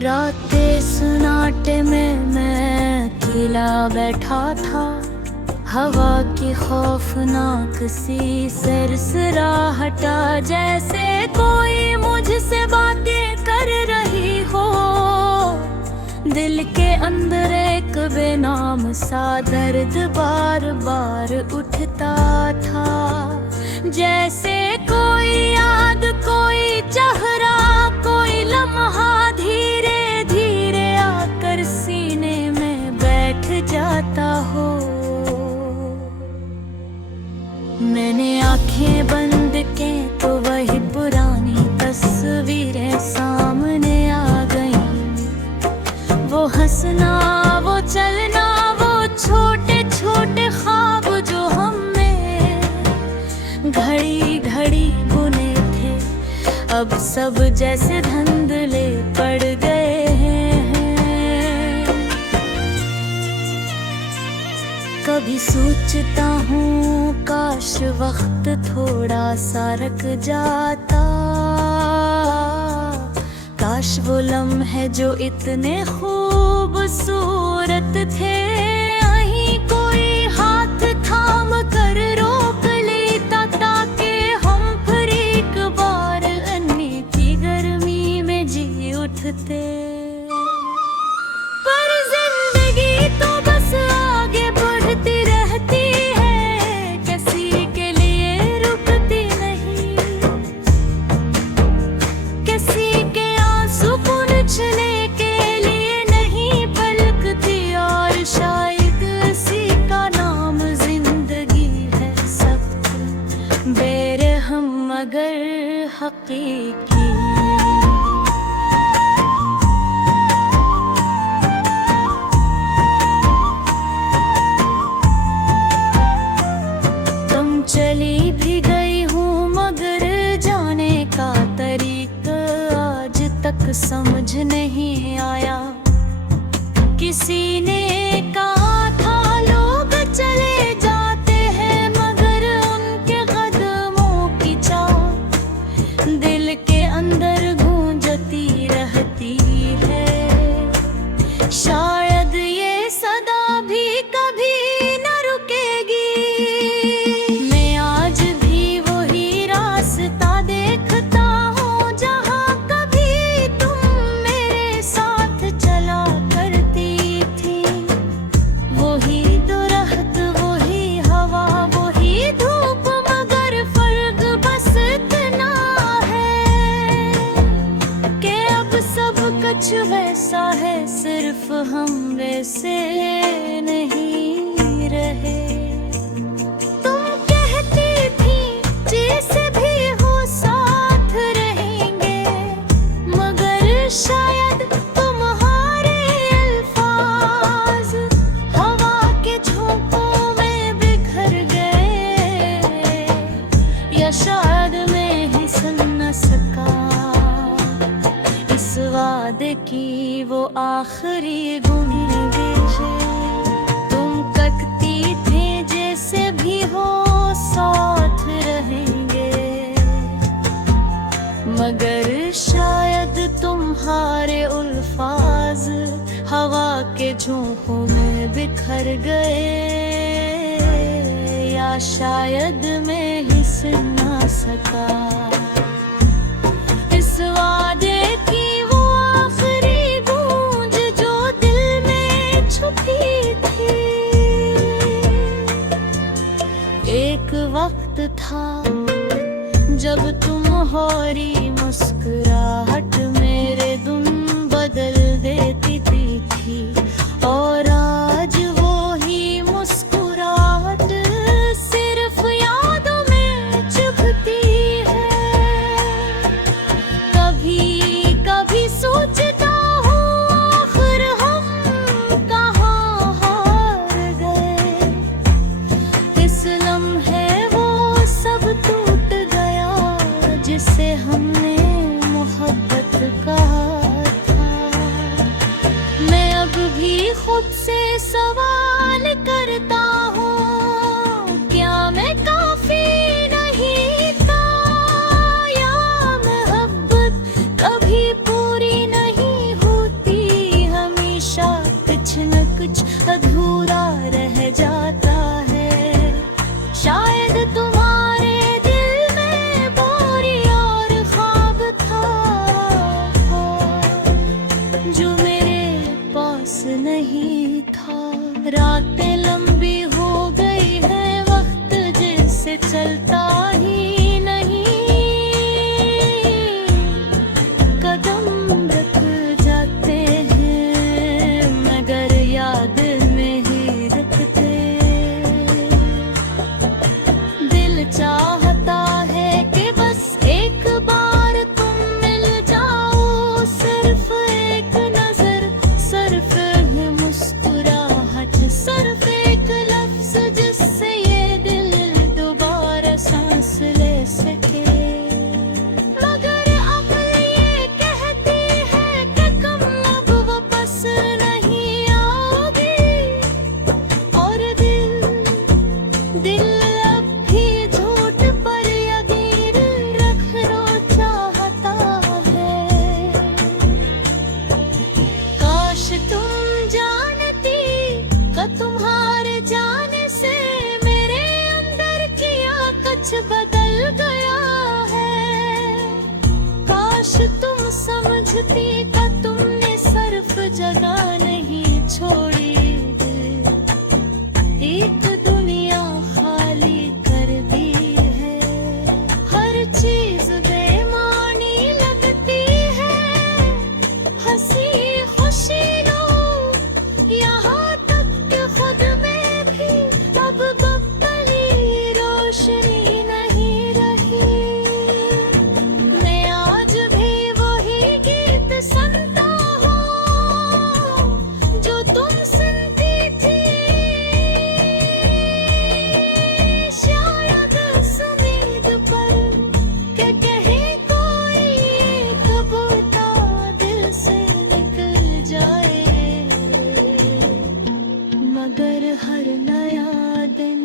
रातें सन्नाटे में मैं अकेला बैठा था। हवा की खौफनाक सी सरसराहटा, जैसे कोई मुझसे बातें कर रही हो। दिल के अंदर एक बेनाम सा दर्द बार बार उठता था। जैसे कोई याद, कोई चेहरा, कोई लम्हा धीरे धीरे आकर सीने में बैठ जाता हो। मैंने आंखें बंद की तो वही पुरानी तस्वीरें सामने आ गईं। वो हंसना, वो चलना, वो छोटे छोटे ख्वाब जो हमने घड़ी घड़ी बुने थे, अब सब जैसे धुंधले पड़ गए हैं। कभी सोचता हूँ काश वक्त थोड़ा सा रुक जाता। काश वो लम्हे जो इतने खूबसूरत थे, कहीं कोई हाथ थाम कर रोक लेता, ताकि हम फिर एक बार अन्नी की गर्मी में जी उठते। पर जिंदगी तो बस आगे बढ़ती रहती है, किसी के लिए रुकती नहीं। किसी के आंसू पोंछने के लिए नहीं पलकती, और शायद इसी का नाम जिंदगी है। सब बेरहम मगर हकीकी। चली भी गई हूँ मगर जाने का तरीका आज तक समझ नहीं आया। किसी ने कहा था लोग चले जाते हैं, मगर उनके कदमों की चाल दिल के अंदर गूंजती रहती है। शायद ये सदा भी कभी न रुकेगी। देखता हूँ जहाँ कभी तुम मेरे साथ चला करती थी। वही दरख्त, वही हवा, वही धूप, मगर फर्क बस इतना है कि अब सब कुछ वैसा है, सिर्फ हम वैसे नहीं रहे। शायद तुम्हारे अल्फाज हवा के झोंकों में बिखर गए, या शायद मैं ही सुन न सका इस वादे की वो आखिरी गूंज। तुम तकती थे जैसे भी हो साथ रहेंगे, मगर शायद तुम्हारे अल्फाज हवा के झोंकों में बिखर गए, या शायद मैं ही सुन ना सका इस वादे की वो आखिरी गूंज जो दिल में छुपी थी। एक वक्त था जब तुम्हारी मुस्कुराहट मेरे दिन बदल देती थी, और आज वो ही मुस्कुराहट सिर्फ यादों में चुभती है। कभी कभी सोचता हूँ आखिर हम कहाँ हार गए। इस लम्हे वो सब टूट गया जिसे हमने मोहब्बत अधूरा रह जाता है। शायद तुम्हारे दिल में बोरी और ख्वाब था जो मेरे पास नहीं था। रातें लंबी हो गई है, वक्त जिससे चलता ही नहीं। कदम रख जाते हैं मगर याद में ही रखते। दिल चाहता है कि बस एक बार तुम मिल जाओ, सिर्फ एक नजर, सिर्फ मुस्कुराहट, सिर्फ एक लफ्ज जिससे ये दिल दोबारा सांस ले सके। मगर अक्ल ये कहती है कि तुम अब वापस नहीं आओगी। और दिल अब भी झूठ पर यकीन रखना चाहता है। काश तुम जानती कि तुम्हारे जाने से मेरे अंदर किया कुछ बदल गया है। काश तुम समझती कि तुमने सिर्फ जगह नहीं छोड़ी, एक दुनिया खाली कर दी है। हर चीज बेमानी लगती है, हंसी खुशी लो, यहाँ तक कि खुद में भी अब बदली रोशनी नहीं रही। मैं आज भी वही गीत सुनता हूँ जो तुम सुनती थी। शायद इस उम्मीद पर कि कहीं कोई एक बुता दिल से निकल जाए। मगर हर नया दिन